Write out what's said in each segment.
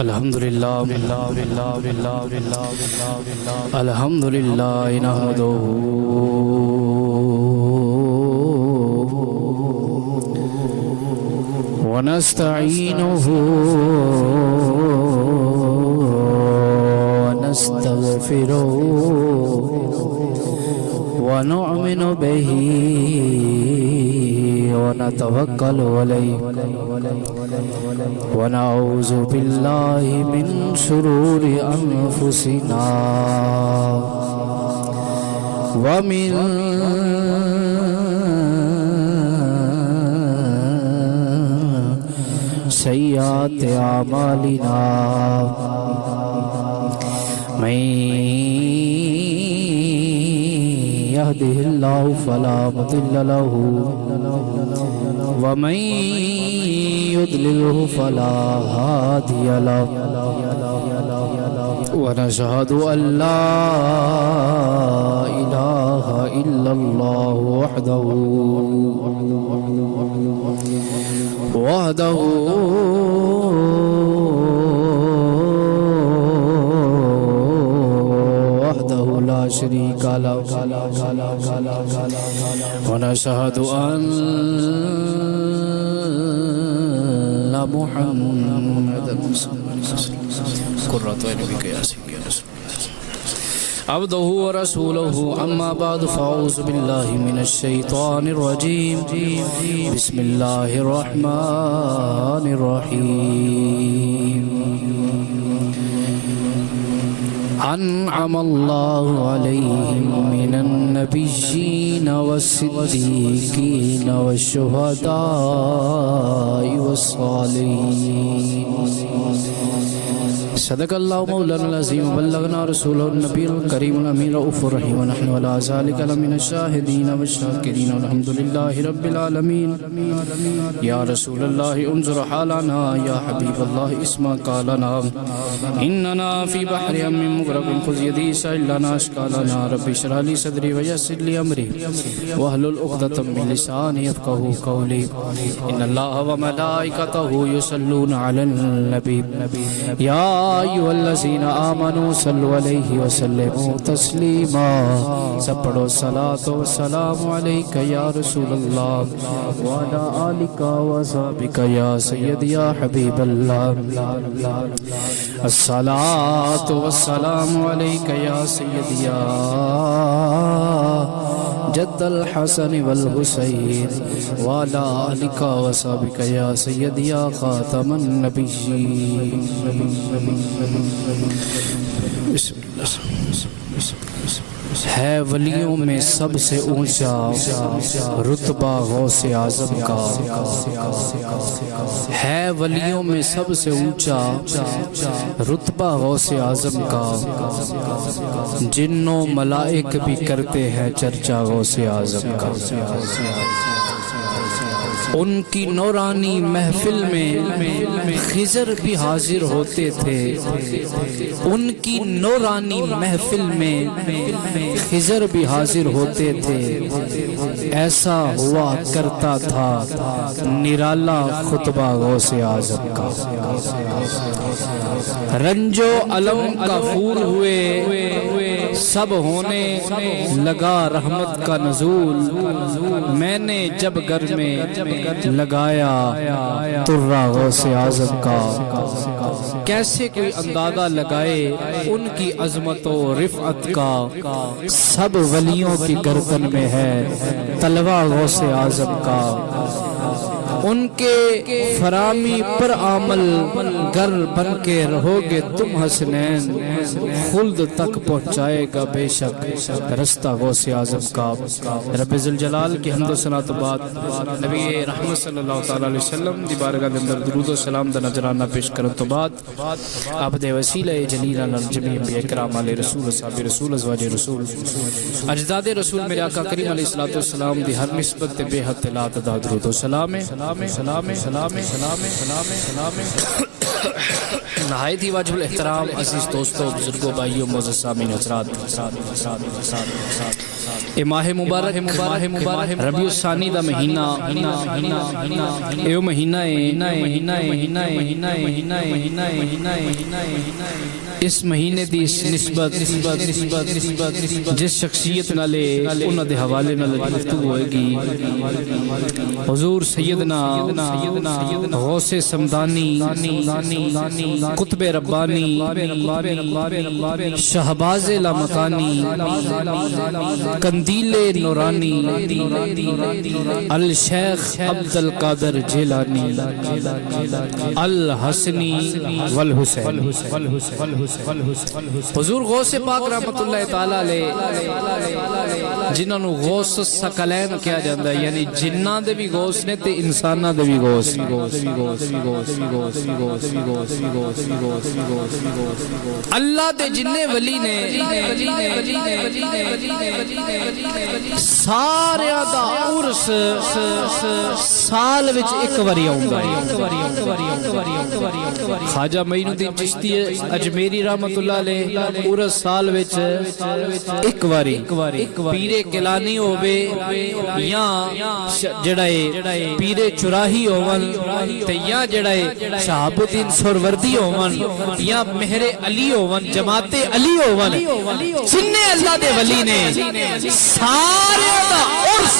الحمدللہ الحمدللہ نحمدہ ونستعینہ ونستغفرہ ونؤمن بہ ونتوکل علیہ ونعوذ باللہ من شرور انفسنا ومن سیئات اعمالنا من يهده الله فلا مضل له ومن يضلله فلا هادي له ونشهد أن لا إله إلا الله وحده لا شريك له ونشهد أن محمدا قرة عين بك يا سيدي عبده ورسوله أما بعد فأعوذ بالله من الشيطان الرجيم بسم الله الرحمن الرحيم أنعم الله عليهم من النبيين والصديقين والشهداء والصالحين صدق الله مولانا العظيم وبلغنا رسوله النبي الكريم الأمين رؤوف الرحيم ونحن على ذلك لمن الشاهدين والشاكرين والحمد لله رب العالمين يا رسول الله انظر حالنا يا حبيب الله اسمع قالنا إننا في بحر أم مغرق خذ يدي سائل لنا أشكالنا رب اشرح لي صدري ويسر لي أمري واحلل عقدة من لساني يفقهوا قولي إن الله وملائكته يصلون على النبي يا أيها الذين آمنوا صلوا عليه وسلموا تسليما سب پڑھو الصلاة والسلام عليك يا رسول الله وعلى آلك وصحبك يا سيد يا حبيب الله الصلاة والسلام عليك يا سيد يا جد الحسن والحسين وعلى آلك وصحبك يا سيد يا خاتم النبيين بسم اللہ ہے ولیوں میں سب سے اونچا رتبہ غوث اعظم کا ہے ولیوں میں سب سے اونچا رتبہ غوث اعظم کا جنوں ملائک بھی کرتے ہیں چرچا غوث اعظم کا ان کی نورانی محفل میں خضر بھی حاضر ہوتے تھے ان کی نورانی محفل میں خضر بھی حاضر ہوتے تھے ایسا ہوا کرتا تھا نرالا خطبہ غوث اعظم کا رنج و علم کا پھول ہوئے سب ہونے لگا رحمت کا نزول میں نے جب گھر میں لگایا ترہ غوث اعظم کا کیسے کوئی اندازہ لگائے ان کی عظمت و رفعت کا سب ولیوں کی گردن میں ہے تلوہ غوث اعظم کا ان کے فرامی پر عمل گر بن کے رہو گے تم حسنین خلد تک پہنچائے گا بے شک رستہ غوث اعظم کا رب ذوالجلال کی حمد و ثنا و بعد نبی رحمت صلی اللہ علیہ وسلم دی بارگاہ دے اندر درود و سلام دا نذرانہ پیش کرن تو بعد آپ دے وسیلہ جلیلہ جمیع انبیاء کرام علیہ رسول صحابہ رسول ازواج رسول اجداد رسول میرے آقا کریم علیہ السلام دی ہر نسبت بے حد لا تعداد درود و سلام سلام سلام سلام سلام سلام سلام نہایت ہی واجب الاحترام عزیز دوستوں، بزرگوں، بھائیوں، معزز سامعین حضرات، اے ماہ مبارک ربیع الثانی دا مہینہ، اے مہینہ اس مہینے دی نسبت جس شخصیت نالے انہاں دے حوالے نال گفتگو ہوئے گی، حضور سیدنا غوث سمدانی، قطب ربانی، شہباز لامکانی، قندیل نورانی، الشیخ عبد القادر جیلانی، الحسنی والحسین۔ حضور غوث پاک رحمت اللہ تعالی علیہ جنہاں نو غوث الثقلین کہا جاندہ ہے، یعنی جنہاں دے بھی غوث نے تے انساناں دے بھی غوث۔ اللہ دے جننے ولی نے سارے دا عرس سال وچ ایک واری آؤندا ہے۔ خواجہ معین الدین چشتی اجمیری رحمت اللہ علیہ عرس سال وچ ایک واری، پیر کیلانی ہووے یا جڑے پیر چراہی ہون تے یا جڑے شہاب الدین سہروردی ہون یا مہر علی ہون، جماعت علی ہون، جننے اللہ دے ولی نے سارے دا عرس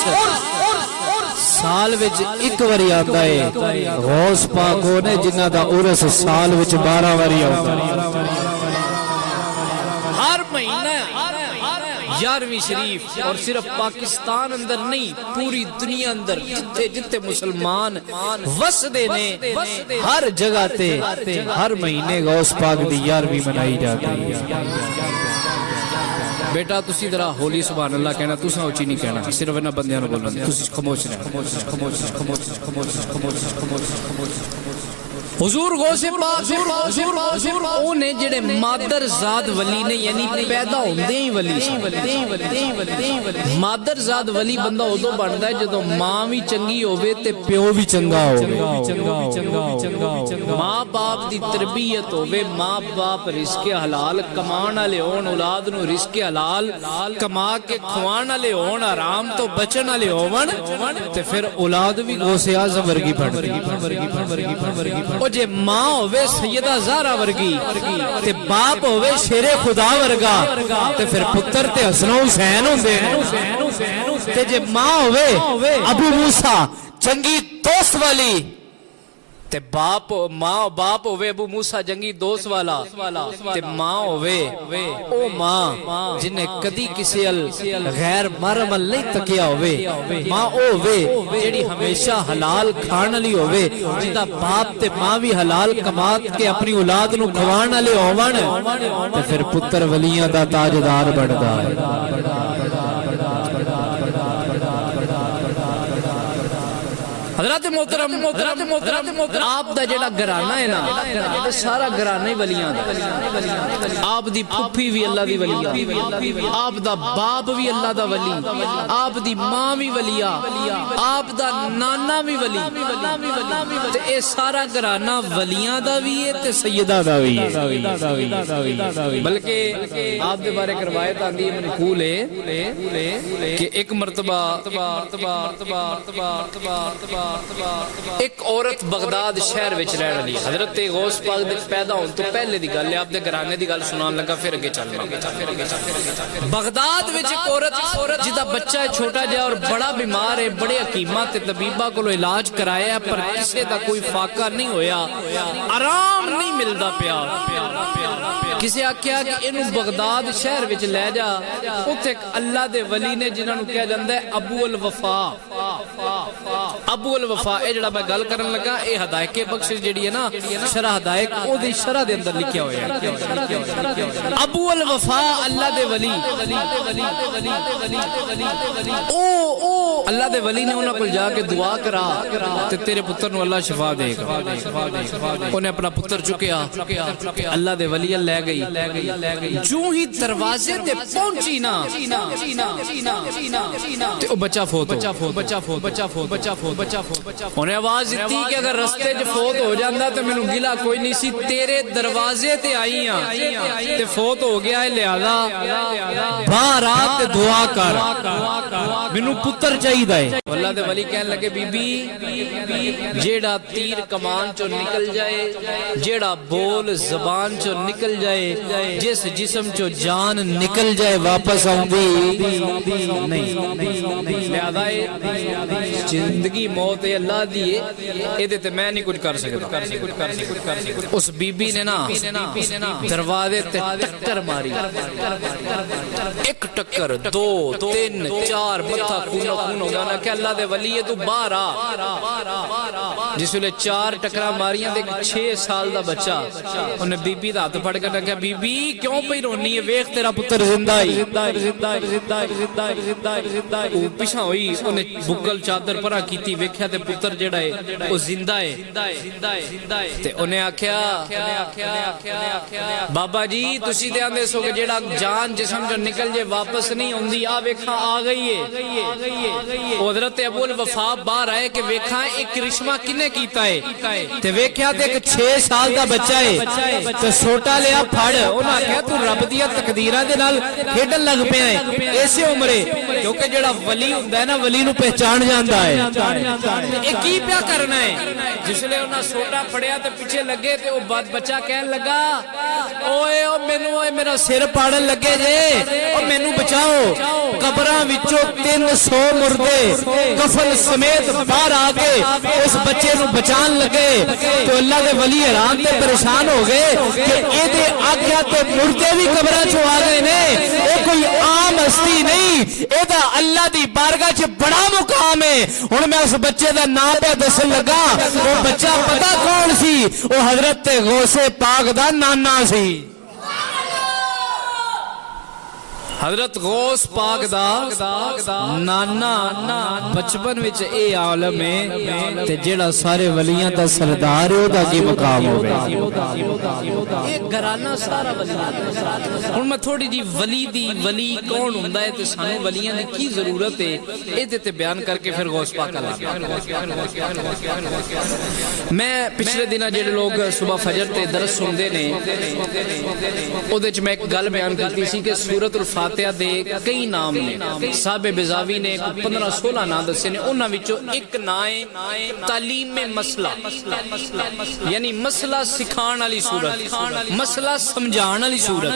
سال وچ ایک واری آتا ہے۔ غوث پاک ہونے جنہ دا عرس سال وچ 12 واری آتا ہے۔ ہر مہینہ 11ویں شریف، اور صرف پاکستان اندر نہیں، پوری دنیا اندر جتے مسلمان وسدے نے ہر جگہ تے ہر مہینے غوث پاک دی 11ویں منائی جاتی ہے۔ بیٹا تسی ذرا ہولی سبحان اللہ کہنا، تساں اونچی نہیں کہنا، صرف انہاں بندیاں نوں بولنا، تسی خاموش رہنا۔ حضور غوث پاک اونے جڑے مادر زاد ولی نے، یعنی پیدا ہوندے ہی ولی سن۔ مادر زاد ولی بندہ ادو بندا ہے جدوں ماں بھی چنگی ہوے تے پیو بھی چنگا ہوے، ماں باپ دی تربیت ہوے، ماں باپ رزق حلال کمان والے ہون، اولاد نو رزق حلال کما کے کھوان والے ہون، حرام تو بچن والے ہون، تے پھر اولاد بھی غوث اعظم ورگی بنتی۔ جے ماں ہوئے سیدہ زہرا ورگی تے باپ ہوئے شیر خدا ورگا تے پھر پتر تے حسن و حسین ہوندے ہیں۔ تے جے ماں ہوئے ابو موسیٰ چنگی دوست والی تے باپ ہوئے ابو موسیٰ جنگی دوست والا، تے ماں ہوئے او ماں جنہیں کدی کسی غیر مرمل نہیں تکیا ہوئے، ماں او ہوئے جیڑی ہمیشہ حلال کھانا لی ہوئے، جدہ باپ تے ماں بھی حلال کمات کے اپنی اولاد نو کھوانا لے ہوون، تے پھر پتر ولیاں دا تاجدار بڑھدا ہے۔ حضرات محترم آپ دا جڑا گھرانہ ہے نا، سارا گھرانہ ہی ولیاں دا۔ آپ دی پھپھی بھی اللہ دی ولی، آپ دا باپ بھی اللہ دا ولی، آپ دی ماں بھی ولی، آپ دا نانا بھی ولی، تے اے سارا گھرانہ ولیاں دا بھی ہے تے سیدہ دا بھی ہے۔ بلکہ آپ دے بارے روایت آندی ہے منقول ہے کہ ایک مرتبہ ایک عورت بغداد شہر وچ رہ رہی، حضرت غوث پاک دے پیدا ہون تو پہلے دی گل ہے، آپ دے گھرانے دی گل سنان لگا، پھر اگے چلنا۔ بغداد وچ ایک عورت جدا بچہ ہے چھوٹا جہا اور بڑا بیمار ہے، بڑے حکیماں تے طبیباں کولوں علاج کرایا ہے پر کسے دا کوئی فاقہ نہیں ہویا، آرام نہیں ملدا پیا۔ کسے آکھیا کہ اینو بغداد شہر وچ لے جا، اوتھے اللہ دے ولی نے جنہاں نوں کہا جاندا ہے ابو الوفا۔ ابو الوفا اے جڑا میں گل کرن لگا، اے ہدایت بخشش جڑی ہے نا، شرح ہدایت او دی شرح دے اندر لکھیا ہویا ہے ابو الوفا اللہ دے ولی۔ او اللہ دے ولی نے انہاں کول جا کے دعا کرا تے تیرے پتر نو اللہ شفا دے گا۔ انہیں اپنا پتر چکیا، اللہ دے ولی لے گئی، جو ہی دروازے تے پہنچی نا تے او بچہ فوت ہو، انہیں آواز دیتی کہ اگر رستے جو فوت ہو جاندہ تو میں گلا کوئی نہیں سی، تیرے دروازے تے آئی ہیں تے فوت ہو گیا ہے، لہذا باہر آتے دعا کر، میں پتر چاہی دائے۔ اللہ دے ولی کہنے لگے بی بی جیڑا تیر کمان چو نکل جائے، جیڑا بول زبان چو نکل جائے، جس جسم چو جان نکل جائے واپس آؤں دی نہیں، لہذا زندگی موت اللہ دیئے، اے دیتے میں نہیں کچھ کر سکتا۔ اس بی بی نے نا دروازے تے ٹکر ماری، ایک ٹکر، دو، تین، چار، متھا خون ہو گیا، کہ اللہ دے ولی ہے تو باہر آ۔ جس لئے 4 ٹکرہ ماریاں دے 6 سال دا بچہ، انہیں بی بی دا ہاتھ پڑھ کر کہا بی بی کیوں پہ رونی ہے، ویخ تیرا پتر زندہ ہی۔ وہ پیچھا ہوئی، انہیں بکل چادر پرا کیتی، ویکھیا تے پتر جڑا ہے وہ زندہ ہے۔ تے انہیں آکھیا بابا جی تسی دے آندے سو کہ جڑا جان جسم جو نکل جے واپس نہیں ہوندی، آ ویکھا آ گئی ہے۔ حضرت ابو الوفا باہر آئے کہ ویکھا ایک کرشمہ کنے کیتا ہے، تے ویکھیا تے ایک 6 سال دا بچہ ہے، تے سوٹا لیا پھڑ، انہاں کہا تو رب دیا تقدیرہ دے نال کھیڈن لگ پہ ہیں ایسے عمرے، کیونکہ جڑا ولی ہوندہ ہے نا ولی نو پہچان جاندہ ہے۔ ایک کی پیا کرنا ہے، جس لئے انہاں سوٹا پھڑیا تے پیچھے لگے تے وہ بچہ کہنے لگا اوے او مینو اے میرا سر پاڑن لگے جے، او مینو بچاؤ۔ قبراں وچوں 300 مردے کفن سمیت باہر آگے اس بچے نو بچان لگے، تو اللہ دے ولی حیران تے پریشان ہو گئے کہ اے دے آگیا تے مردے بھی قبراں چو آگئے نے، اے کوئی عام ہستی نہیں، اے دا اللہ دی بارگاہ چ بڑا مقام ہے۔ ہن میں اس بچے دا نام پہ دسن لگا، وہ بچہ پتہ کون سی؟ وہ حضرت غوث پاک دا نانا سی۔ حضرت غوث پاک دا نانا بچپن وچ اے عالم ہے تے جیڑا سارے ولیاں دا سردار ہے دا کی مقام ہو گیا، ایک گھرانہ سارا ولی۔ ہن میں تھوڑی جی ولی کون ہوندا ہے تے سانو ولیاں دی کی ضرورت ہے، اے تے بیان کر کے پھر غوث پاک اللہ۔ میں پچھلے دنوں جڑے لوگ صبح فجر تے درس سندے نے، او دے وچ میں ایک گل بیان کرتی سی کہ سورۃ الفاتحہ دے کئی نام نے، صاحب بزاوی نے 15-16 نام دسے نے، انہاں وچوں ایک نام ہے تعلیم مسئلہ، یعنی مسئلہ سکھان والی سورت، مسئلہ سمجھان والی سورت۔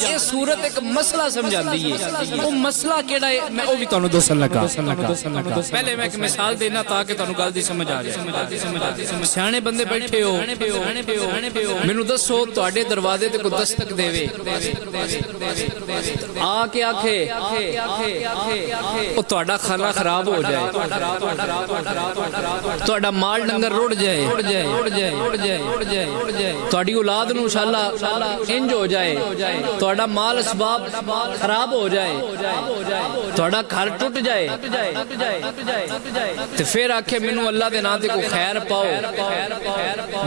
یہ سورت ایک مسئلہ سمجھاندی ہے، وہ مسئلہ کیڑا ہے میں وہ بھی تانوں دسن لگا۔ پہلے میں ایک مثال دینا تاکہ تانوں گل دی سمجھ آ جائے۔ سیانے بندے بیٹھے ہو، مینوں دسو تواڈے دروازے تے کوئی دستک دیوے، آ کے آکھے او تہاڈا کھانا خراب ہو جائے، تہاڈا مال ڈنگر رڑ جائے، تہاڈی اولاد نو انشاءاللہ انج ہو جائے، تہاڈا مال اسباب خراب ہو جائے، تہاڈا گھر ٹوٹ جائے، تے پھر آکھے مینوں اللہ دے نام تے کوئی خیر پاؤ،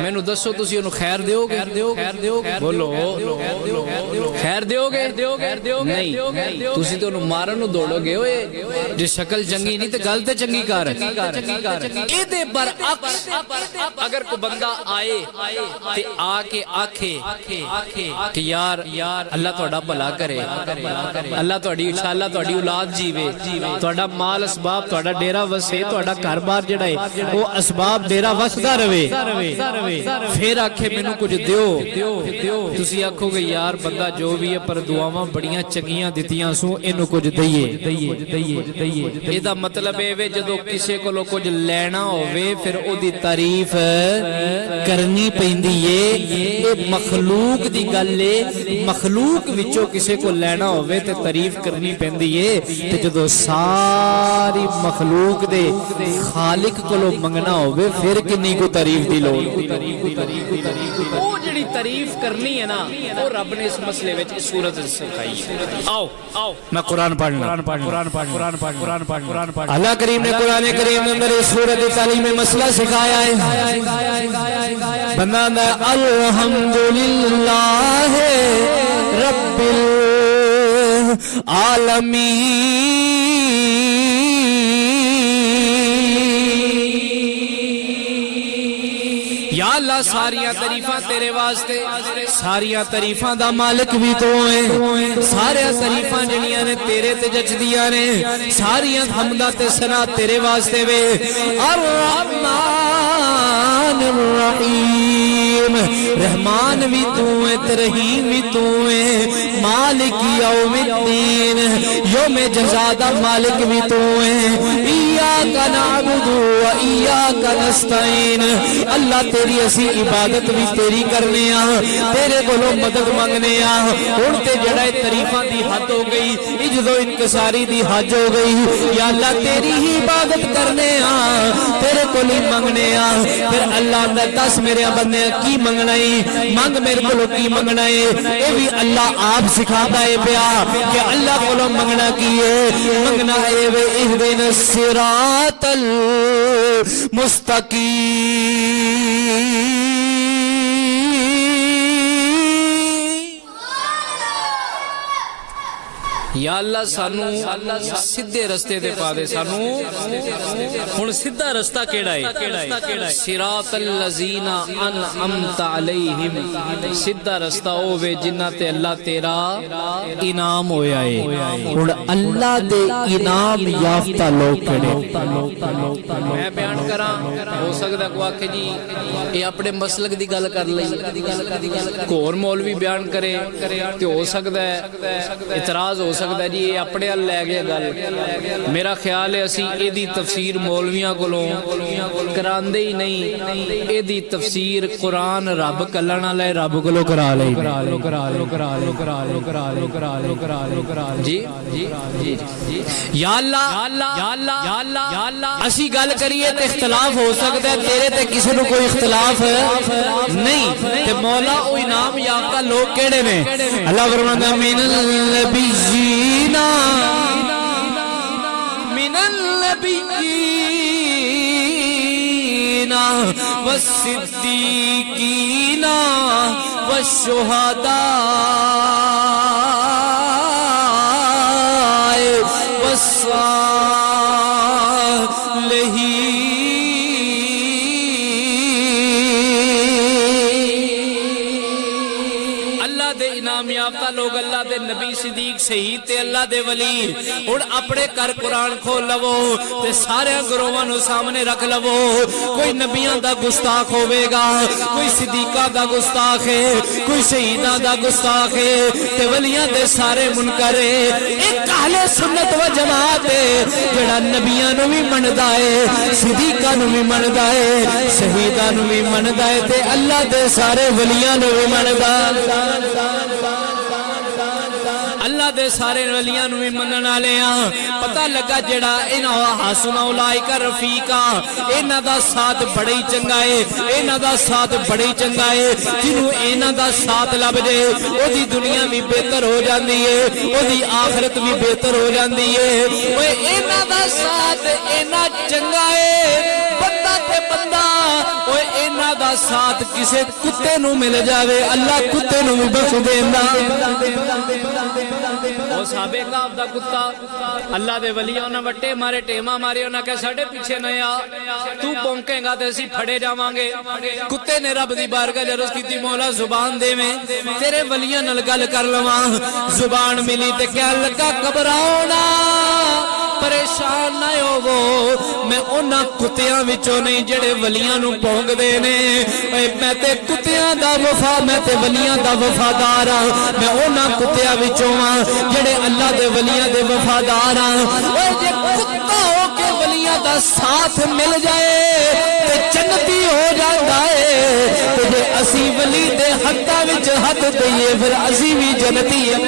مینوں دسو تسی اونوں خیر دیو گے؟ بولو خیر دیو گے؟ نہیں، تسی تے اونوں مارن نو دوڑو گے، اوئے جے شکل چنگی نہیں تے گل تے چنگی کر۔ اے دے برعکس اگر کوئی بندہ آئے تے آ کے آکھے کہ یار اللہ تہاڈا بھلا کرے، اللہ تہاڈی انشاءاللہ تہاڈی اولاد جیوے، تہاڈا مال اسباب تہاڈا ڈیرا وسے، تہاڈا گھر بار جڑا ہے وہ اسباب ڈیرا وسدا رہے، پھر آکھے مینوں کچھ دیو، تسی آکھو گے یار بندہ جو بھی ہے پر دعاواں بڑیاں چنگیاں دتیاں سو اینو کچھ دئیے۔ اے دا مطلب ہے جدوں کسے کولوں کچھ لینا ہووے پھر او دی تعریف کرنی پیندی ہے۔ اے مخلوق دی گل ہے، مخلوق وچوں کسے کو لینا ہووے تے تعریف کرنی پیندی ہے، تے جدوں ساری مخلوق دے خالق کولوں منگنا ہووے پھر کنی کو تعریف دی لوڑ۔ او جڑی تعریف کرنی ہے نا وہ رب نے اس مسئلے وچ اس صورت وچ سکھائی ہے۔ آؤ میں قرآن پڑھنا، اللہ کریم نے قرآن کریم اندر اس سورۃ تعلیم میں مسئلہ سکھایا ہے۔ بندہ الحمدللہ رب العالمین अल्लाह सारियां तारीफां तेरे वास्ते, सारियां तारीफां दा मालिक भी तू है, सारियां तारीफां जड़ियां ने तेरे ते जचदियां ने, सारियां हमदा ते सना तेरे वास्ते वे। अर्रहमान अर्रहीम, रहमान भी तू है ते रहीम भी तू है, मालिक यौमिद्दीन, यौम जज़ा दा मालिक भी तू है। इय्याका नअबुदु व इय्याका नस्तईन, अल्लाह तेरी असी इबादत भी तेरी करने आ, तेरे कोलों मदद मंगने आ। हुण ते जड़ा तारीफां दी हद हो गई, इज्जतो इनकसारी दी हद हो गई, या अल्लाह तेरी ही इबादत करने आ, तेरे कोल ही मंगने आ। फिर अल्लाह दा दस मेरे बंदे की मंगना है, मंग मेरे कोलों की मंगना है, ये भी अल्लाह आप सिखाता है पिया कि अल्लाह कोलों मंगना की है। मंगना है वे इहदिना सिरातल मुस्तकीम। या अल्लाह सानू सीधे रस्ते ते पा दे, सानू हुण सीधा रस्ता केड़ा है? सिरातल लजीना अनअमता अलैहिम, सीधा रस्ता ओ वे जिन्ना ते अल्लाह तेरा इनाम होया है। हुण अल्लाह दे इनाम याफ्ता लोग केड़े? मैं बयान करां, हो सकदा को आखे जी ये अपने मसलक दी गल कर लई, होर मौलवी बयान करे ते हो सकदा है इतराज हो सकदा जी ये अपने हल लै गए गल। मेरा ख्याल है असी एदी तफसीर मौलवियां कोलों करांदे ही नहीं, एदी तफसीर कुरान रब कल्लण वाला रब कोलों करा ले। जी जी जी या अल्लाह असी गल करिए ते इख्तलाफ हो सकता है, तेरे ते किसी को कोई इख्तलाफ नहीं, ते मौला ओ इनाम याफ्ता लोग केड़े ने? अल्लाह फरमांदा मिनल नबिय्यीना मिनल नबिय्यीना वस्सिद्दीकीना वश्शुहदा लोग अल्लाह दे नबी सिद्दीक शहीद ते अल्लाह दे वली। हुण अपने घर कुरान खोल लवो ते सारे गुरुआं नूं सामने रख लवो। कोई नबियां दा गुस्ताख होवेगा, कोई सिद्दीकां दा गुस्ताख है, कोई शहीदां दा गुस्ताख है, ते वलियां दे सारे मुनकर है। एक अहले सुन्नत व जमात है जेड़ा नबियां नूं भी मनदा है, सिद्दीकां नूं भी मनदा है, शहीदां नूं भी मनदा है, ते अल्लाह दे सारे वलियां नूं भी मनदा। अल्लाह दे सारे वलियां नूं भी मनण वाले आ। पता लगा जेड़ा इन्हां हसना उलाइका रफीका, इन्हां दा साथ बड़ा ही चंगा है, इन्हां दा साथ बड़ा ही चंगा है। जिन्हों इन्हां दा साथ लभ जाए ओदी दुनिया भी बेहतर हो जाती है, ओदी आखिरत भी बेहतर हो जाती है। ओए इन्हां दा साथ इन्ना चंगा है, बंदा ते बंदा ओए इन्हां दा साथ किसे कुत्ते नूं मिल जावे अल्लाह कुत्ते नूं भी बख्श देंदा। ओ साबे काफ दा कुत्ता अल्लाह दे वलियां उन्हां वट्टे मारे, टेमा मारे, उन्हां कहा साडे पीछे न आ, तू भौंकेगा ते असीं फड़े जावांगे। कुत्ते ने रब दी बारगाह अर्ज़ कीती मौला जुबान देवें तेरे वलियां नाल गल कर लवां। जुबान मिली ते कहण लगा घबराओ ना, परेशान ना होवो, मैं उन्हां कुत्तियां विचों नहीं जेड़े वलियां नूं भौंकदे ने। मैं ते कुत्तियां दा वफा, मैं ते वलियां दा वफादार हां, मैं उन्हां कुत्तियां विचों हां जेड़े अल्लाह दे वलियां दे वफादार हां। ओए जे कुत्ता हो के वलियां दा साथ मिल जाए ते जन्नती हो जांदा है, ते जे असी वली दे हत्थां विच हथ दईए फिर असी भी जन्नती हैं।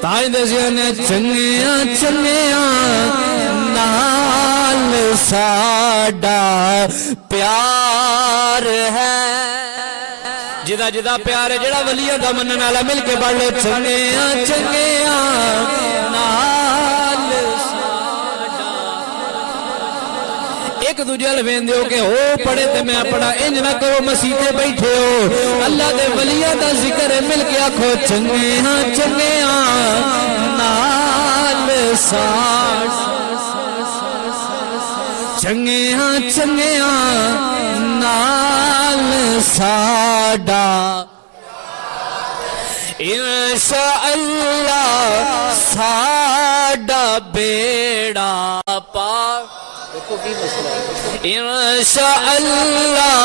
ताज दसिया ने चंगिया चंगिया नाल साडा प्यार है, जिदा जिदा प्यार है जेड़ा वलियां दा मनन वाला मिल के पढ़ ले। चंगिया चंगिया नाल साडा, एक दूजे अल वेंदे हो के हो पढ़े ते मैं पढ़ा, इंज ना करो मसीते बैठे हो। अल्लाह दे वलियां दा जिक्र है, मिल के आखो चंगिया चंगिया नाल साडा, चंगिया चंगिया नाल साडा इंशाअल्लाह साडा बेड़ा पार। देखो की मसला इंशाअल्लाह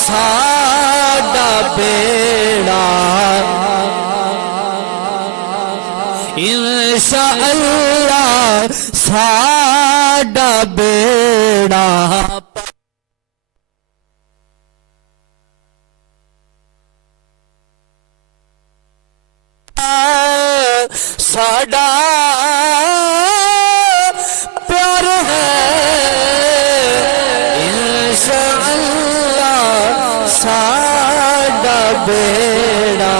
साडा बेड़ा इंशाअल्लाह साडा बेड़ा साडा प्यार है इंशाअल्लाह साडा बेड़ा।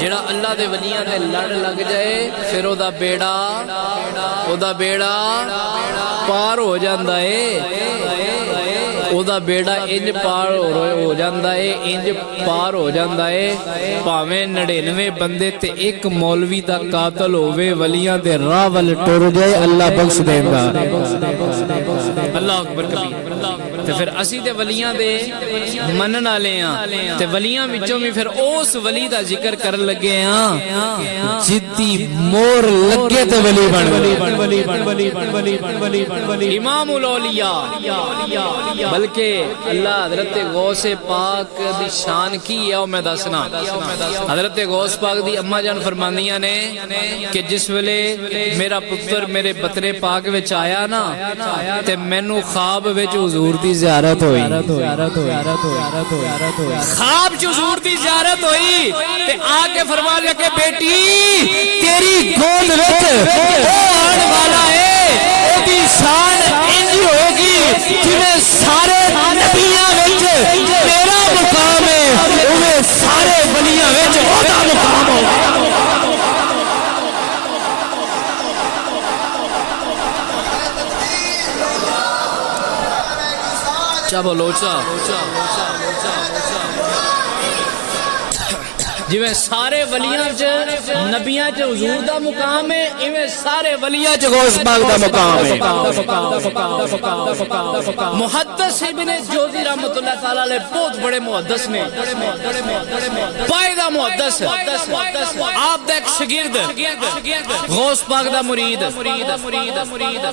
जेड़ा अल्लाह दे वलियां दे लड़ लग जाए फिर ओदा बेड़ा पार हो जांदा है। ओदा बेड़ा इंज पार हो जांदा है, इंज पार हो जांदा है भावें 99 बंदे ते एक मौलवी दा कातल होवे वलियां दे राह वल टुर जाए अल्लाह बख्श देंदा। अल्लाह अकबर कबीर। ते फिर असी ते वलियां दे मनन वाले हां ते वलियां विचों भी फिर उस वली दा जिक्र करन लगे हां जिद्दी मोर लगे ते वली बन इमामुल औलिया। बल्कि अल्लाह हजरत गौस पाक दी शान की है मैं दसना। हजरत गौस पाक दी अम्मा जान फरमांदियां ने कि जिस वेले मेरा पुत्र मेरे बतरे पाक विच आया ना ते मैनू ख्वाब विच हुजूर दी ज़ियारत होई। ख्वाब च हुजूर दी ज़ियारत होई ते आके फरमान लगे बेटी तेरी गोद विच ओ आने वाला है ओदी शान इंज होगी जिवें सारे नबियां विच मेरा मुकाम है उवें सारे वलियां विच ओदा मुकाम होगा। चा बोलो चा जिवें सारे वलियां च नबियां च हुजूर दा मुकाम है इवें सारे वलियां च गौस पाक दा मुकाम है। मुहद्दिस इब्ने जोज़ी रहमतुल्लाह तआला अलैह बहुत बड़े मुहद्दिस ने पायदा मुहद्दिस आप दा एक शागिर्द गौस पाक दा मुरीद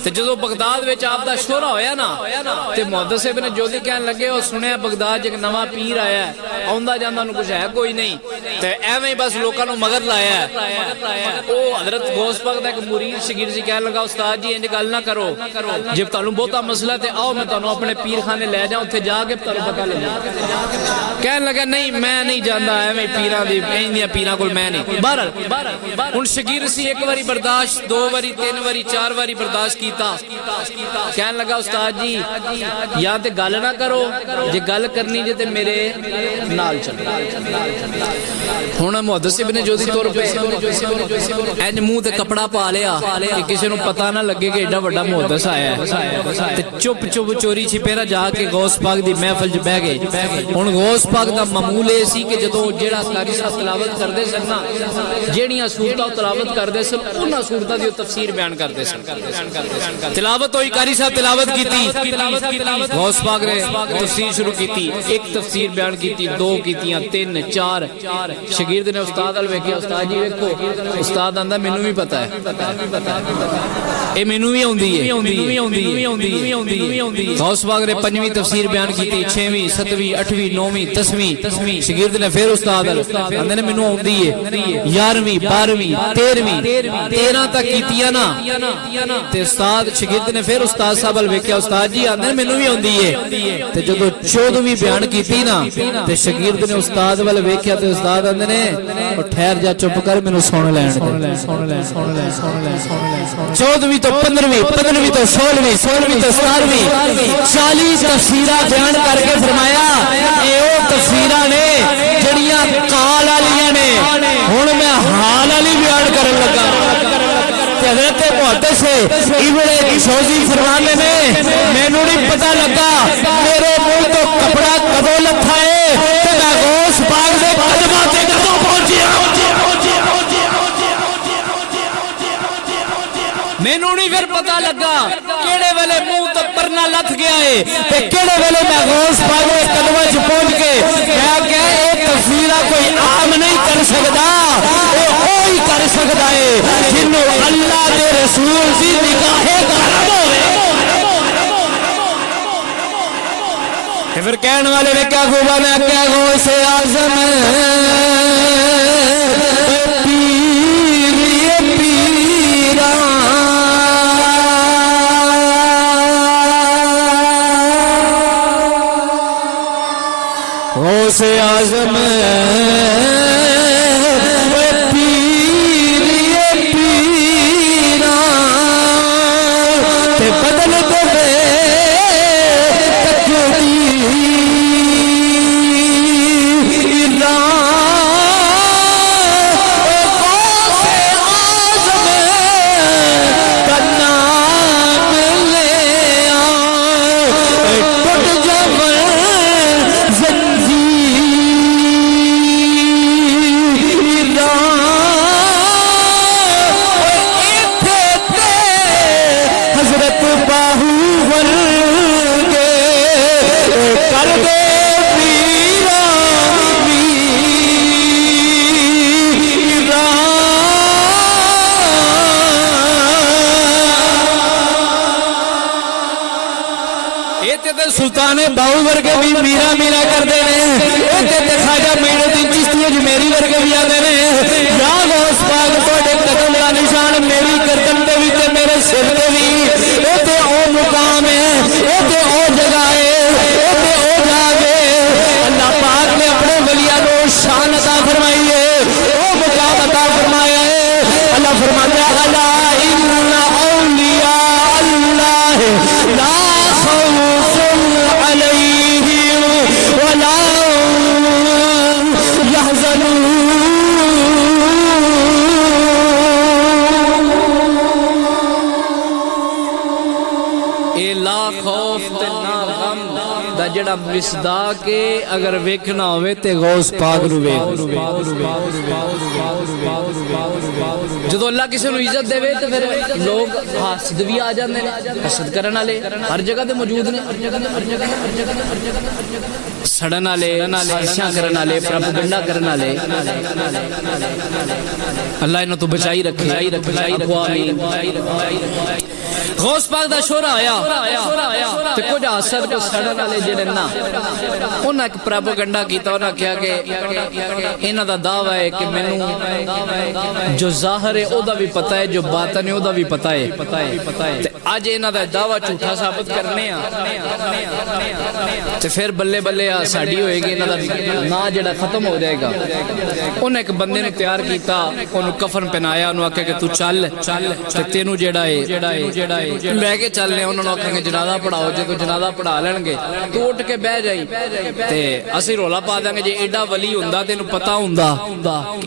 ते जदों बगदाद विच आप दा शोहरा होया ना ते मुहद्दिस इब्ने जोज़ी कहन लगे ओ सुनिया बगदाद च एक नवा पीर आया है आउंदा जांदा नु कुछ है कोई नहीं एवं ही बस लोगों को मगर लाया है। ओ हजरत गौस पाक दा एक मुरीद शागिर्द सी कहन लगा उस्ताद जी इंज गल ना करो जे तुहानू बहुता मसला ते आओ मैं तुहानू अपने पीर खाने ले जाऊं उत्थे जाके तुहानू पता लगे। कहन लगा नहीं मैं नहीं जांदा एवं पीरां दी इंदियां पीरां कोल मैं नहीं। बहरहाल हुण शागिर्द सी एक बारी बर्दाश्त दो बारी तीन बारी चार बारी बर्दाश्त कीता। कहन लगा उस्ताद जी या ते गल ना करो जे गल करनी जे ते मेरे नाल चलो। हुण मुहद्दिस इब्ने जोज़ी तुर पे इंज मुंह ते कपड़ा पा लिया कि किसी नूं पता ना लगे कि एडा वड्डा मुहद्दिस आया है ते चुप चुप चोरी छिपेरा जाके गौस पाक दी महफिल च बह गए। हुण गौस पाक दा मामूल ए सी कि जदों जेड़ा कारी साहब तिलावत करदे सन ना जेड़ियां सूरतां तिलावत करदे सन उन्हां सूरतां दी तफसीर बयान करदे सन। तिलावत होई कारी साहब तिलावत कीती गौस पाक ने तफसीर शुरू कीती एक तफसीर बयान कीती दो कीतियां तीन चार शागिर्द ने उस्ताद अल वेखिया उस्ताद जी वेखो उस्ताद आंदा मैनू भी पता है ए मैनू भी आउंदी है। गौस पाक ने पंजवीं तफसीर बयान कीती छेवीं सतवीं अठवीं नौवीं दसवीं शागिर्द ने फिर उस्ताद आंदे ने मैनू आउंदी है 11वीं 12वीं 13वीं 13 तक कीतियां ना ते उस्ताद शागिर्द ने फिर उस्ताद साहब अल वेखिया उस्ताद जी आंदे मैनू भी आउंदी है ते जदों 14वीं बयान कीती ना ते शागिर्द ने उस्ताद वाल वेखिया ते उस्ताद आंदे ने ठहर जा चुप कर मैनू सुन लैण दे। 14वीं तो 15वीं 15वीं तो 16वीं 16वीं तो 17वीं 40 तफसीरां बयान करके फरमाया ए ओ तफसीरां ने जड़ियां काल वालियां ने हुण मैं हाल वाली बयान करन लगा। हज़रत मुहद्दिस इब्ने जोज़ी फरमाते ने मैनू नहीं पता लगा मेरे मुंह तो कपड़ा कदों लथा है ते मैं गौस पाक दे कदमां ते कदों पहुंचिया। मैनू मैनू नहीं फिर पता लगा केड़े वेले मुंह तो परना लथ गया है ते केड़े वेले मैं गौस पाक दे कदमां च पहुंच के मैं कहा ये तस्वीरां कोई आम नहीं कर सकदा, ओ ही कर सकदा है जिन्नू अल्लाह दे रसूल दी निगाहे करम होवे। फिर कहने वाले ने क्या खूबा मैं क्या गौस आज़म से आज़म पीर ये पीरा ते बदल दे सुल्तान बाहू वर्गे भी मीरा मीरा करते हैं, खाजा मोइनुद्दीन चिश्ती मेरी वर्गे भी आते हैं। या गौस पाक तुहाडे कदम का निशान मेरी गर्दन दे भी ते मेरे सिर ते भी, ये ते ओ मुकाम है, ये ते ओ जगह है, ये ते ओ जाग है। अल्लाह पाक ने अपने वलिया को शान अता फरमाई है, ओ मुकाम अता फरमाया है। अल्लाह फरमाता है अला इन्ना औलिया अल्लाह ला जड़ा मिसदाक के अगर वेखना होवे ते गौस पाक नू वेख। जदों अल्लाह किसी नू इज्जत देवे ते फिर लोग हासद भी आ जांदे ने, हसद करन वाले हर जगह ते मौजूद ने, सड़न वाले, साजिशां करन वाले, प्रोपेगेंडा करन वाले। अल्लाह इन्हां तो बचाई रखे। गौस पाक दा शोरा आया ते कुछ हसद को सड़न वाले जेड़े ना उन्हें एक प्रोपेगेंडा कीता। उन्हें कहा कि इन्हां दा दावा है कि मैनू जो जाहिर है ओदा भी पता है, जो बातन है ओदा भी पता है। ते अज इन्हां दा दावा झूठा साबित करने आ ते फिर बल्ले बल्ले साडी होएगी, इन्हां दा ना जेड़ा खत्म हो जाएगा। उन्हें एक बंदे ने तैयार किया, उन्हें कफन पहनाया, उन्हें आख्या कि तू चल ते तेनू जेड़ा है लैके चलने। उन्होंने आखेंगे जनाजा पढ़ाओ, जो कोई जनाजा पढ़ा लेंगे तू उठ के बह जाई ते असी रौला पा देंगे जे एडा वली हुंदा तेनू पता हुंदा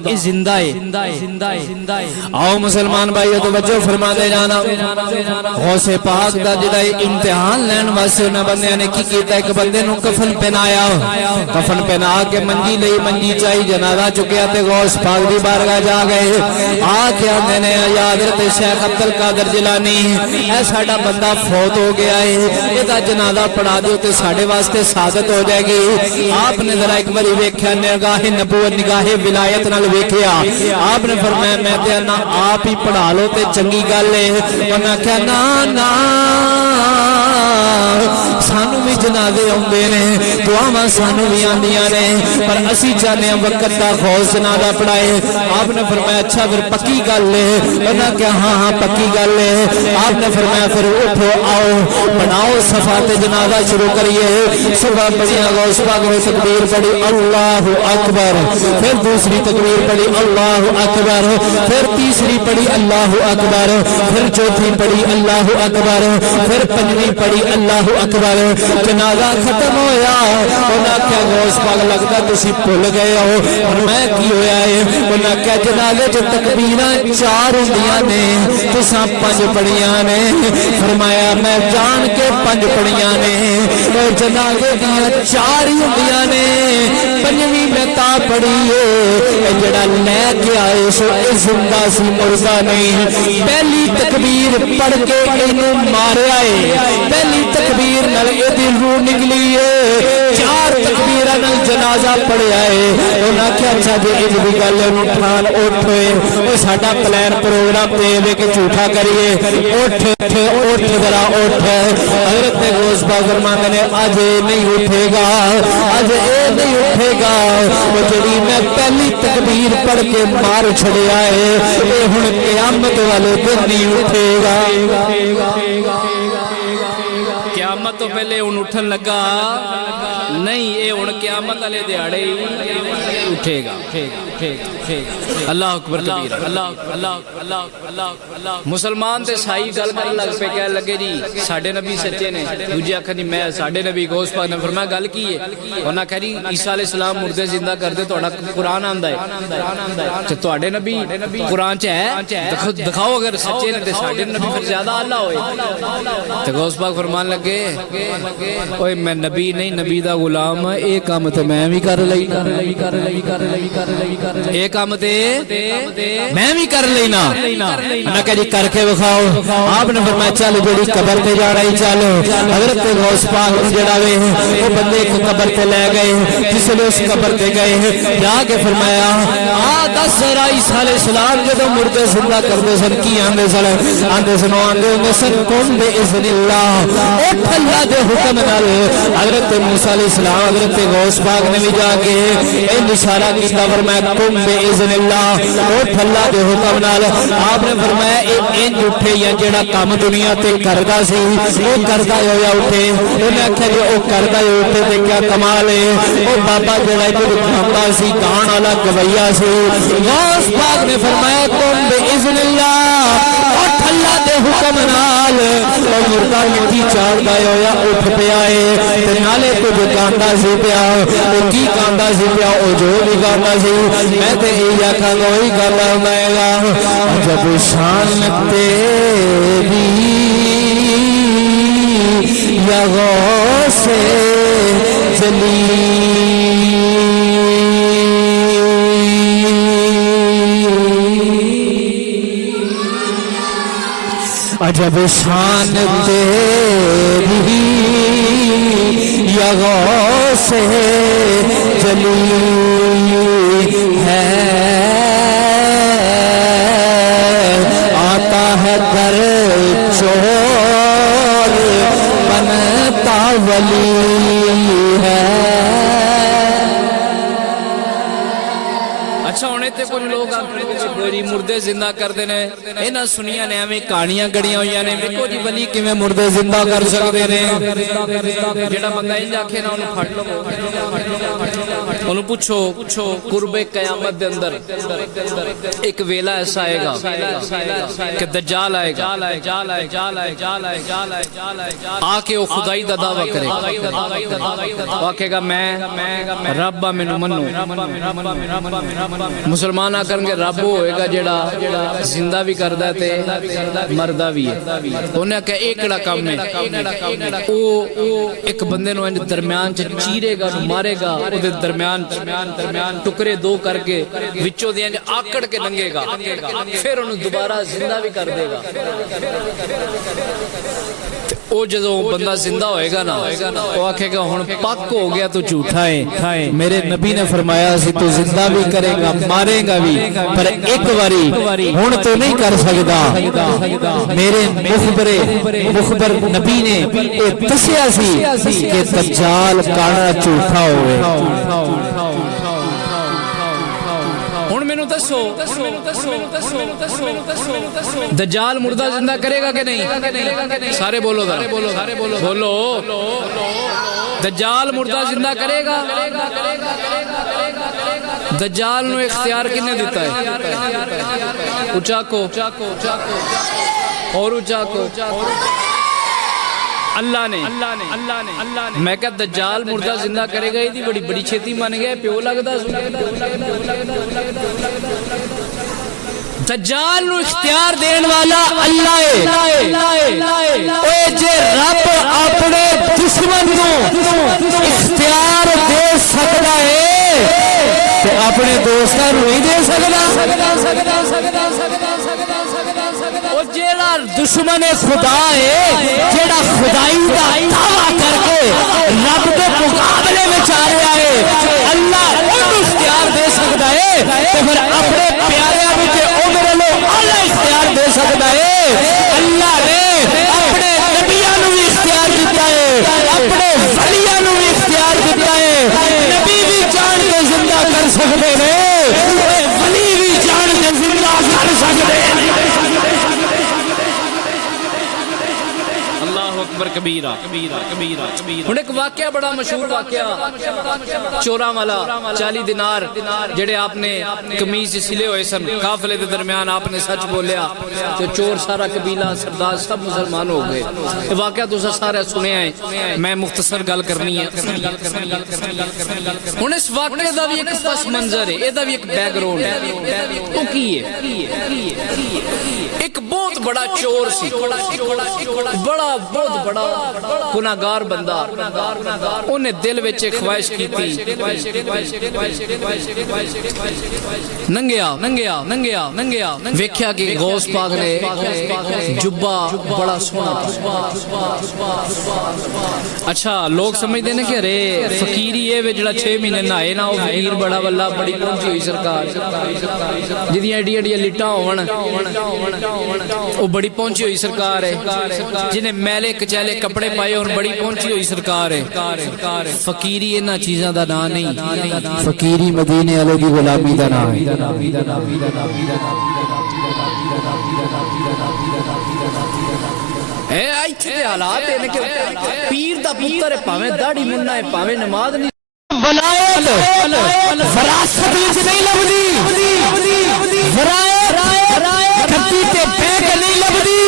ये जिंदा है। आओ मुसलमान भाई तवज्जो फरमा दे जाना। गौसे पाक दा जिहड़ा इम्तिहान लैण वास्ते उन्हां बंदियां ने की कीता, एक बंदे नू कफन पहनाया, कफन पहना के मंजी लई, मंजी चाही, जनाजा चुकिया ते गौस पाक दी बारगाह जा गए। आके आंदे ने या हज़रत शेख अब्दुल कादिर जिलानी ऐ साडा बंदा फौत हो गया है, इहदा जनाजा पढ़ा दिओ ते साडे वास्ते सादत हो जाएगी। आपने जरा एक बारी वेख्या, निगाहे नबूवत निगाहे विलायत नाल वेख्या। आपने फरमाया मैं ते ना आप ही पढ़ा लो ते चंगी गल है। उन्हां आख्या ना ना सानू भी जनाजे आउंदे ने, दुआवां सानू भी आंदियां ने, पर असी चाहते हैं वक्त दा खौफ जनाजा पढ़ाए। आपने फरमाया अच्छा फिर पक्की गल है। उन्हां कहा हाँ हाँ पक्की गल है। आपने फरमाया फिर उठो आओ बनाओ सफा ते जनाजा शुरू करिए। सफा पढ़िया, गौस पाक ने तकबीर पढ़ी अल्लाह अकबर, फिर दूसरी तकबीर पढ़ी अल्लाह अकबर, फिर तीसरी पढ़ी अल्लाह अकबर, फिर चौथी पढ़ी अल्लाह अकबर, फिर पंजवीं पढ़ी अल्लाह अकबर। जनाजा खत्म होया। उन्हें आख्या गौस पाक लगता तुसी भुल गए हो, मैं की होया है? उन्हें आख्या जनाजे च तकबीरां 4 हुंदियां ने, तुसां 5 पढ़ियां ने। फरमाया मैं जान के 5 पढ़ियां ने, जनाजे दियां 4 ही हुंदियां ने, 5वीं मैं ता पढ़ी है। जड़ा लैके आए सो जिंदा सी मुर्दा नहीं। पहली तकबीर पढ़ के इन्हू मारिया है, पहली तकबीर नाल इहदी रूह निकली है, 4 तकबीरां नाल जनाजा पढ़िया है। उन्हें आख्या अच्छा जे इंज दी गल ठान उठ साडा प्लान प्रोग्राम ते कि झूठा करिए, उठ उठ जरा उठ। हजरत गौस पाक फरमाते ने अज नहीं उठेगा, अज ये नहीं उठेगा, वो जी मैं पहली तकबीर पढ़ के मार छड़िया है ये हुण क़यामत वाले दिन नहीं उठेगा। क़यामत तो पहले हुण उठन लगा नहीं, ये हुण क़यामत वाले दिहाड़े उठेगा। अल्लाह अकबर कबीर। मुसलमान ते साई गल करन लग पे, कह लगे जी साडे नबी सच्चे ने, दूजे आखन जी मैं साडे नबी गौस पाक ने फरमाया गल की है। उन्हां कहा जी ईसा अलैहिस्सलाम मुर्दे जिंदा करदे, तुहाडा कुरान आंदा है ते तुहाडे नबी कुरान च है, दिखाओ अगर सच्चे ने ते साडे नबी फिर ज्यादा आला होए। ते गौस पाक फरमान लगे ओए मैं नबी नहीं नबी दा गुलाम, ये काम ते मैं भी कर लई, ये काम ते मैं भी कर लेना। ना कह जी करके विखाओ। आपने फरमाया चल जेड़ी कबर ते जा रही चल। हजरत गौस पाक जेड़ा वे वो बंदे एक कबर ते ले गए, जिसले उस कबर ते गए जाके फरमाया आ दस जरा ईसा अलैहिस्सलाम जदों मुर्दे जिंदा करदे सन की आंदे सन? आंदे सन कुम बिइज़्निल्लाह, उठ अल्लाह दे हुक्म नाल। हजरत मूसा अलैहिस्सलाम हजरत गौस पाक ने भी जाके इशारा कीता, फरमाया कुम बिइज़्निल्लाह, उठ अल्लाह दे हुक्म नाल। आपने फरमाया इंज उठे या जेड़ा काम दुनिया ते करदा सी वो करदा होया उठे। उन्हें आख्या जे वो करदा ही उठे ते क्या कमाल है। वो बाबा जेड़ा इधर खांदा सी, गाण वाला गवैया सी। गौस पाक ने फरमाया कुम बिइज़्निल्लाह, उठ अल्लाह दे हुक्म नाल। वो मुर्दा मिट्टी चाड़दा होया उठ पिया है ते नाले कुछ गांदा सी पिया। वो की गांदा सी पिया, वो जो भी गांदा सी मैं ते यही आखांगा वही गल आएगा। जब शान तेरी या गौसे जली, जब शान तेरी या गौसे जली है, आता है कर चोर बनता वली है। अच्छा हुणे ते कुछ लोग गोरी मुर्दे जिंदा करते ने, इन्हां सुनिया ने एवें कहानियां गड़ियां हुई ने। देखो जी वली किवें मुर्दे जिंदा कर सकते ने। जेड़ा बंदा इंज आखे ना उन्हें फड़ लो, उन्हें पूछो कुर्बे कयामत दे अंदर एक वेला ऐसा आएगा कि दज्जाल आएगा, आके वो खुदाई दा दावा करेगा, आखेगा मैं रब आ मैनू मन्नो। मुसलमान आखणगे रब होएगा जेड़ा जिंदा भी करदा है ते मरदा भी है। उन्हें आख्या ये केड़ा काम है? ओ एक बंदे नूं इंज दरम्यान च चीरेगा, मारेगा, उहदे दरम्यान टुकड़े दो करके विचों दी इंज आकड़ के लंघेगा, फिर उन्हें दोबारा जिंदा भी कर देगा। वो जो बंदा जिंदा होएगा ना वो आखेगा हुण पक हो गया तू झूठा है। मेरे नबी ने फरमाया सी तू जिंदा भी करेगा मारेगा भी, पर एक बारी हुण तो नहीं कर सकदा। मेरे मुखबर नबी ने दस्सिया सी कि दज्जाल काना झूठा होवे। हुण मैनू दसो दज्जाल मुर्दा जिंदा करेगा कि नहीं? सारे बोलो बोलो दज्जाल मुर्दा जिंदा करेगा? दज्जाल नु इख्तियार किन्ने दिता है? उचाको और उचाको अल्लाह ने। मैं क्या दज्जाल मुर्दा जिंदा करेगा? ये बड़ी बड़ी छेती मान गया, प्यो लगदा। दज्जाल नु इख्तियार देने वाला अल्लाह है। ओए जे रब अपने दुश्मन को इख्तियार दे सकता है तो اپنے دوستاں نوں نہیں دے سکدا او جیڑا دشمن خدا ہے جیڑا خدائی دا دعویٰ کر کے رب دے مقابلے وچ آ رہا ہے اللہ اونوں اختیار دے سکدا ہے تے پھر اپنے پیاریاں وچ او میرے لو اعلی اختیار دے سکدا ہے اللہ نے اپنے نبیاں نوں بھی اختیار دیتا ہے اپنے ولیاں نوں بھی اختیار دیتا ہے نبی بھی جان کے زندہ کر سکتے ہیں ولی بھی جان کے زندہ کر سکتے ہیں اکبر کبیرہ ہن ایک واقعہ بڑا مشہور واقعہ چوراں والا 40 دینار جڑے آپ نے قمیض سلے ہوئے سن قافلے دے درمیان آپ نے سچ بولیا تو چور سارا قبیلہ سردار سب مسلمان ہو گئے یہ واقعہ تساں سارے سنے ہیں میں مختصر گل کرنی ہے ہن اس واقعے دا بھی ایک پس منظر ہے اے دا بھی ایک بیک گراؤنڈ ہے او کی ہے ایک بہت بڑا چور سی بہت بڑا گناہگار بندہ انہیں دل وچ ایک خواہش کی تھی ننگیا ویکھیا کہ غوث پاک نے جبہ بڑا سونا اچھا لوگ سمجھتے ہیں کہ ارے فقیری ہے جڑا 6 مہینے نہائے نہ وہ فقیر بڑا واللہ بڑی پہنچی ہوئی سرکار جدیاں ایڈیاں لٹاں ہون وہ بڑی پہنچی ہوئی سرکار ہے جنہیں میلے کچیلے کپڑے پائے اور بڑی پہنچی ہوئی سرکار ہے فقیری انہاں چیزاں دا نام نہیں فقیری مدینے والے دی غلامی دا نام ہے اے ایتھے دے حالات ہیں کہ پیر دا پتر ہے پاویں داڑھی مننا ہے پاویں نماز نہیں ولایت وراثت وچ نہیں لبدی ولایت کھٹی تے بیک نہیں لبدی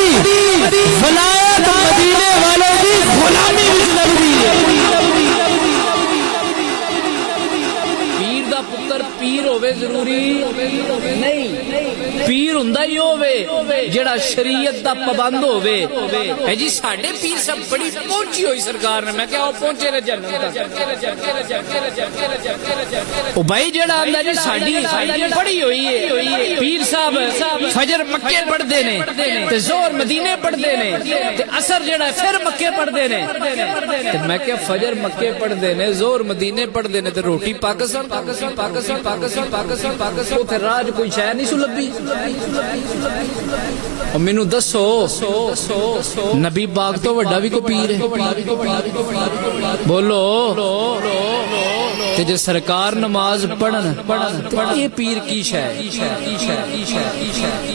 ولایت مدینے والوں دی غلامی وچ لبدی پیر دا پتر پیر ہوے ضروری نہیں پیر ہوندا ہی ہوے جڑا شریعت دا پابند ہوے اے جی ساڈے پیر سب بڑی پہنچی ہوئی سرکار نے میں کہیا او پہنچے نے جنت تک او بھائی جڑا آندا جی ساڈی پڑھی ہوئی ہے پیر صاحب فجر مکے پڑھدے نے تے ظہر مدینے پڑھدے نے تے عصر جڑا پھر مکے پڑھدے نے تے میں کہ فجر مکے پڑھدے نے ظہر مدینے پڑھدے نے تے روٹی پاکستان تے راج کوئی شے نہیں سو لبھی مینوں دسو نبی پاک تو وڈا بھی کوئی پیر ہے بولو تے جے سرکار نماز پڑھن یہ پیر کی شے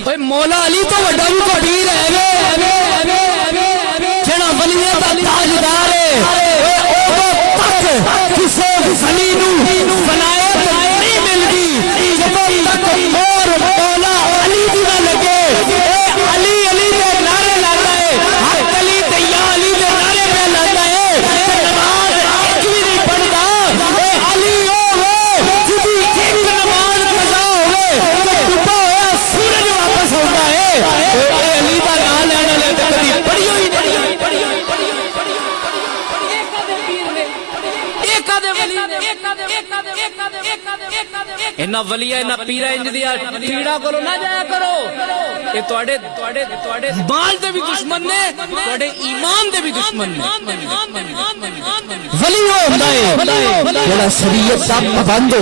اوے مولا علی تو وڈا بھی کوئی پیر ہے جڑا ولیاں دا تاجدار ہے تک کسے ولی نوں ولایت نہیں ملدی جب تک اور مولا علی دی نہ لگے علی دے نعرے لاتا ہے حق علی تے یا علی دے نعرے پہ لاتا ہے نماز ایک بھی نہیں پڑھتا اے علی ہوے جدی ایک نماز قضا ہوے تے ڈوبا ہوا سورج واپس ہوتا ہے اے علی دا نام لینے والے تے کبھی پڑھی ہوئی نہیں اینا ولیہ اینا پیرہ انج دیا پیڑا کرو نہ جایا کرو یہ توڑے مال دے بھی دشمن نے توڑے ایمان دے بھی دشمن نے ولی ہو ہوتا ہے جڑا شریعت دا پابند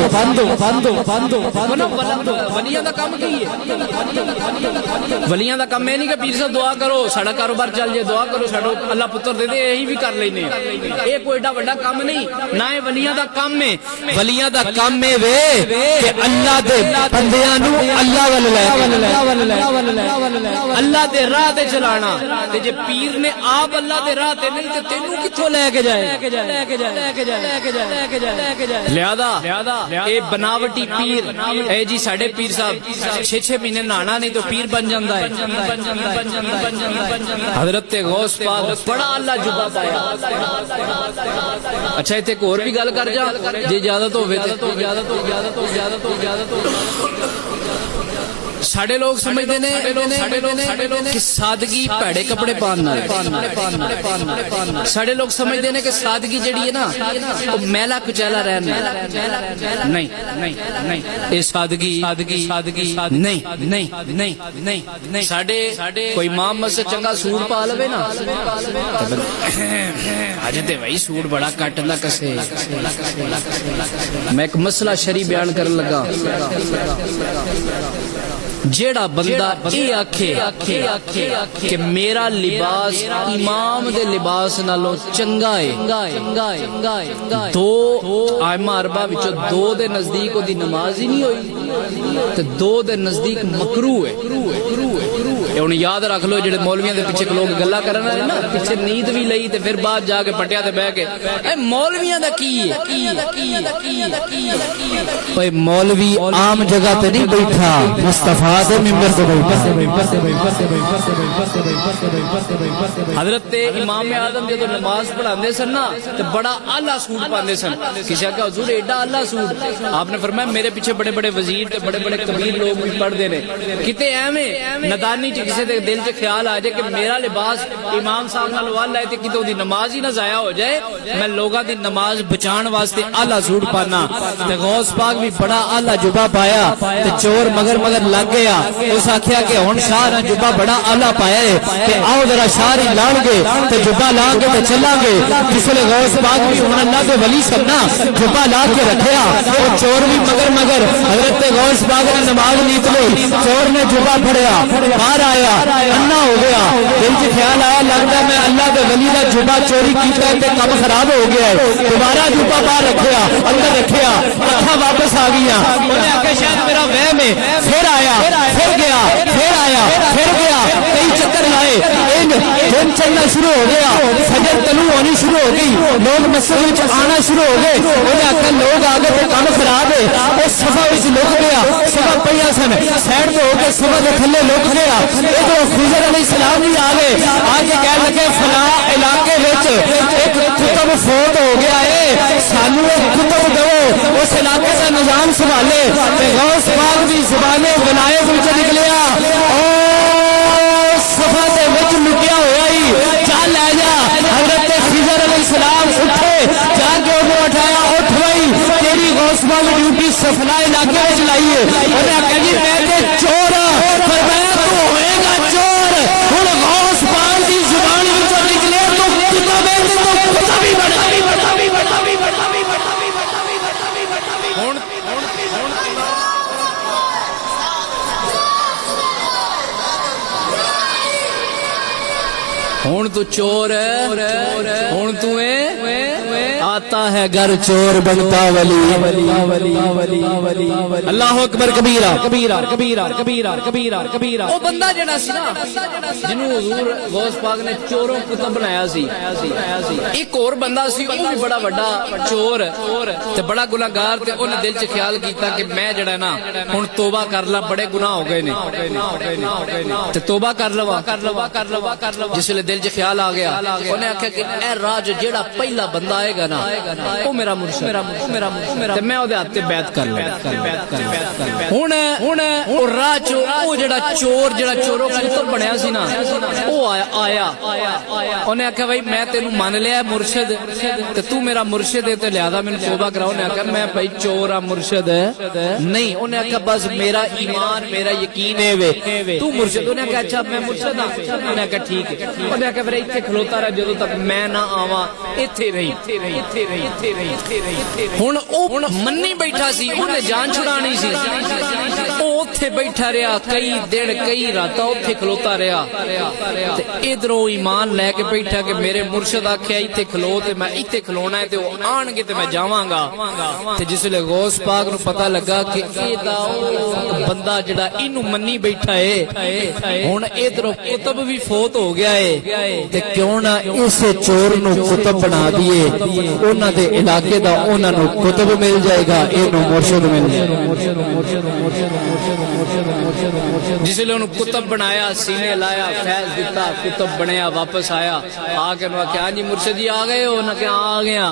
ولیاں دا کام کی ہے ولیاں دا کام ہے نہیں کہ پیر صاحب دعا کرو ساڑا کاروبار چل جائے دعا کرو ساڑا اللہ پتر دے دے یہی بھی کر لینے یہ کوئی ایڈا بڑا کام نہیں نہ ولیاں دا کام ہے ولیاں دا کام ہے وے کہ اللہ دے بندیاں نو اللہ ول لے اللہ دے راہ تے چلانا تے جے پیر نے آپ اللہ دے راہ تے نہیں تے تینوں کتھوں لے کے جائے لہذا اے بناوٹی پیر اے جی ساڈے پیر صاحب 6 مہینے نہانا نہیں تو پیر بن جاندا ہے حضرت غوث پاک بڑا اللہ جبا پایا اچھا ایتھے ایک اور بھی گل کر جا جے اجازت ہوے تے साढ़े लोग समझते ने कि सादगी भैड़े कपड़े पाना, साढ़े लोग समझते ने कि सादगी जिहड़ी है ना वो मैला कुचैला रहना। नहीं नहीं नहीं, ये सादगी सादगी सादगी नहीं नहीं नहीं नहीं नहीं। साढ़े कोई मां मस्जिद चंगा सूट पा लवे ना, अज ते भाई सूट बड़ा कट ला कसे। मैं एक मसला शरी बयान कर लगा, जेड़ा बंदा ये आखे कि मेरा लिबास इमाम दे लिबास नालों चंगा है, दो आयमा अरबा विचों दो दे नजदीक ओदी नमाज ही नहीं होई ते दो दे नजदीक मकरू है। हुण याद रख लो जेड़े मौलवियां दे पिछे लोग गल्ला करन वाले ना, पिछे नींद भी लई ते फिर बाद जाके पटिया ते बह के ए मौलवियां दा की है। भाई मौलवी आम जगह पे नहीं बैठा, मुस्तफा दे मिंबर पे बैठा। हजरत इमाम आदम जब नमाज पढ़ाते सन ना तो बड़ा आला सूट पाते सन। किसी का हुजूर एडा आला सूट, आपने फरमाया मेरे पीछे बड़े बड़े वजीर ते बड़े बड़े कबीर लोग भी पढ़ते ने। किते एवें नदानी च किसी दे दिल च ख्याल आ जाए कि मेरा लिबास इमाम साहब नाल वाला है ते किते ओदी नमाज ही ना जाया हो जाए, मैं लोगों की नमाज बचाने वास्ते आला सूट पाना। ते गौस पाक भी बड़ा आला जुबा पाया ते चोर मगर मगर लग गया। उस आख्या कि हुण शाह ने जुबा बड़ा आला पाया है ते आओ जरा शाह ही लाणगे ते जुबा ला के ते चलांगे। जिसले गौस पाक भी हुण अल्लाह दे वली सन्ना जुबा ला के रखया, वो चोर भी मगर मगर हजरत गौस पाक ने नमाज नीत ली, चोर ने जुबा फड़या, बाहर आया, अन्ना हो गया। दिल च ख्याल आया लगता मैं अल्लाह के वली का जुबा चोरी किया ते काम खराब हो गया है। दोबारा जुबा बाहर रखया, अंदर रखया, अखा वापस आ गई। उन्हें आके शायद मेरा वहम है, फिर आया, फिर गया, फिर आया, फिर गया, कई चक्कर लाए, दिन चलना शुरू हो गया, फजर तलू होनी शुरू हो गई, लोग मस्जिद में आना शुरू हो गए। उन्हें आकर लोग आ गए तो काम खराब है। वो सफा में लुक गया, सफा पहिया सन साइड पे होकर सफा के थले लुक गया। एक खुजर अलैहिस्सलाम भी आ गए, आके कह लगे फला इलाके विच एक कुतुब फोत हो गया है, सानू एक कुतुब दो उस इलाके का निजाम संभाले। गौस पाक की जुबाने विलायत विच निकलिया, सफा दे विच लुकिया होया ही चल ले जा। हजरत खिजर अलैहिस्सलाम उठे, जाके उन्हें उठाया, उठ भाई तेरी गौस पाक ड्यूटी सफला इलाके में लाई है। उन्हें आख्या जी मैं ते चोर, फरमाया तू होएगा चोर। हुण गौस पाक दी जुबान विचों निकले तो कुतुब है ते तू कुतुब ही बन। हुण तू चोर है, हुण तू आता है घर चोर बनता वली। अल्लाह अकबर कबीरा कबीरा कबीरा कबीरा कबीरा कबीरा। वो बंदा जेड़ा सी ना जिन्हों हुजूर गौस पाक ने चोरों कुतुब बनाया सी, एक और बंदा सी वो भी बड़ा बड़ा चोर ते बड़ा गुनाहगार। ते उन्हें दिल च ख्याल किया कि मैं जेड़ा ना हुण तौबा कर ला, बड़े गुनाह हो गए ने ते तौबा कर लवा। जिसले दिल च ख्याल आ गया, उन्हें आख्या कि ए राज जेड़ा पहला बंदा आएगा ना वो मेरा मुर्शिद, ते मैं ओदे हाथ ते बैत कर लूं। हुण राह चो वो जेड़ा चोर जेड़ा चोरों कुतुब बनया सी ना वो आया। उन्हें आख्या भाई मैं तेनू मान लिया मुर्शिद ते तू मेरा मुर्शिद है ते लिहाजा मैनू तौबा करा। उन्हें आख्या मैं भाई चोर आ मुर्शिद नहीं। उन्हें आख्या बस मेरा ईमान मेरा यकीन है वे तू मुर्शिद। उन्हें आख्या अच्छा मैं मुर्शिद हां। उन्हें आख्या ठीक है। उन्हें आख्या फिर इत्थे खलोता रह जदों तक मैं ना आवा, इत्थे रही। हुण ओ मन्नी बैठा सी, उन्हें जान छुड़ानी सी, ओ उत्थे बैठा रहा कई दिन कई रातां उत्थे खलोता रहा। इधरों ईमान लैके बैठा कि मेरे मुर्शिद आख्या इत्थे खलो ते मैं इत्थे खलोना है ते वो आणगे ते मैं जावांगा। ते जिसले गौस पाक नूं पता लगा कि एदा बंदा जेड़ा इनू मन्नी बैठा है, हुण इधरों कुतुब भी फोत हो गया है ते क्यों ना इस चोर नूं कुतुब बना दिए, उन्हां दे इलाके दा उन्हां नूं कुतुब मिल जाएगा, इनू मुर्शिद मिल जाएगा। جس لئے انہوں کتب بنایا سینے لایا فیض دیتا کتب بنیا واپس آیا آگے انہوں کہا جی مرشد جی آگئے ہو انہوں کہا آگیا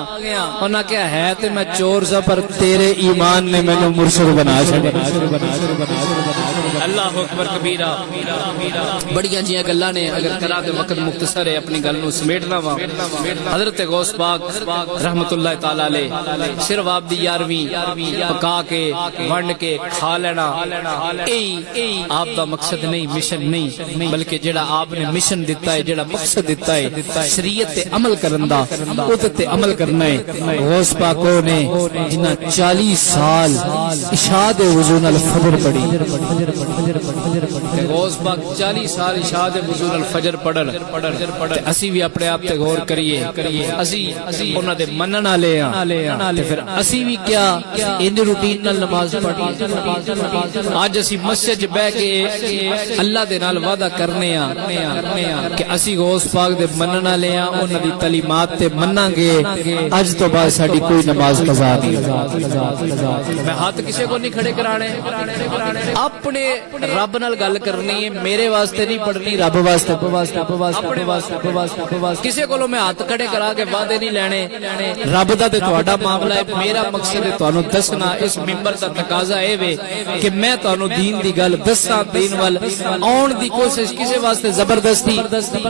انہوں کہا ہے تے میں چور سا پر تیرے ایمان نے میں نے مرشد بنا چھڑے اللہ اکبر کبیرہ بڑیاں جیاں گلہ نے اگر کرا دے وقت مختصر ہے اپنی گل نو سمیٹنا وا حضرت غوث پاک رحمت اللہ تعالی علیہ صرف آپ دی یارویں پکا کے ونڈ کے کھا لینا آپ دا مقصد نہیں مشن نہیں بلکہ جڑا آپ نے مشن دیتا ہے جڑا مقصد دیتا ہے شریعت تے عمل کرندا اوتے تے عمل کرنا ہے غوث پاکوں نے جنہ 40 سال اشاد وضو نال فجر پڑھی غوث پاک 40 سال اشاد وضو نال فجر پڑھن تے اسی بھی اپنے آپ تے غور کریے اسی انہاں دے منن والے ہاں تے پھر اسی بھی کیا ان روٹین نال نماز پڑھی اج اسی مسجد وچ بیٹھ کے اللہ دے نال وعدہ کرنے ہاں کہ اسی غوث پاک دے منن والے ہاں انہاں دی تعلیمات تے مناں گے اج تو بعد ساڈی کوئی نماز قضا نہیں میں ہاتھ کسے کو نہیں کھڑے کرانے اپنے رب نال گل کرنی ہے میرے واسطے نہیں پڑھنی رب واسطے کسے کو میں ہاتھ کھڑے کرا کے وعدے نہیں لینے رب دا تے تہاڈا معاملہ ہے میرا مقصد ہے تانوں دسنا اس منبر دا تقاضا اے وے کہ میں تانوں دین دی گل دساں دین ول آن دی کوشش کسے واسطے زبردستی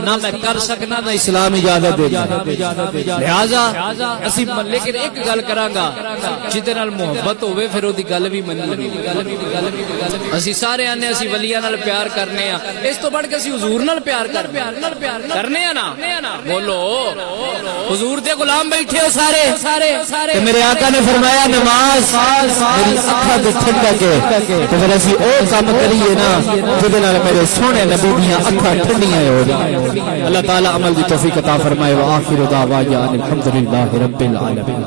نہ میں کر سکنا نہ اسلام اجازت دے لہذا اسی لیکن ایک گل کراں گا جدے نال محبت ہوے پھر اودی گل بھی مننی اسی سارے آنے اسی ولیاں نال پیار کرنے ہاں اس تو بڑھ کے اسی حضور نال پیار کرنے ہاں نا بولو حضور دے غلام بیٹھے ہو سارے تے میرے آقا نے فرمایا نماز میری اکھاں تے ٹھنڈک ہے تے پھر اسی او کام کریے نا جدے نال میرے سونے نبی دیاں اکھاں ٹھنڈیاں ہو جائیں اللہ تعالی عمل دی توفیق عطا فرمائے وآخر دعوانا الحمدللہ رب العالمین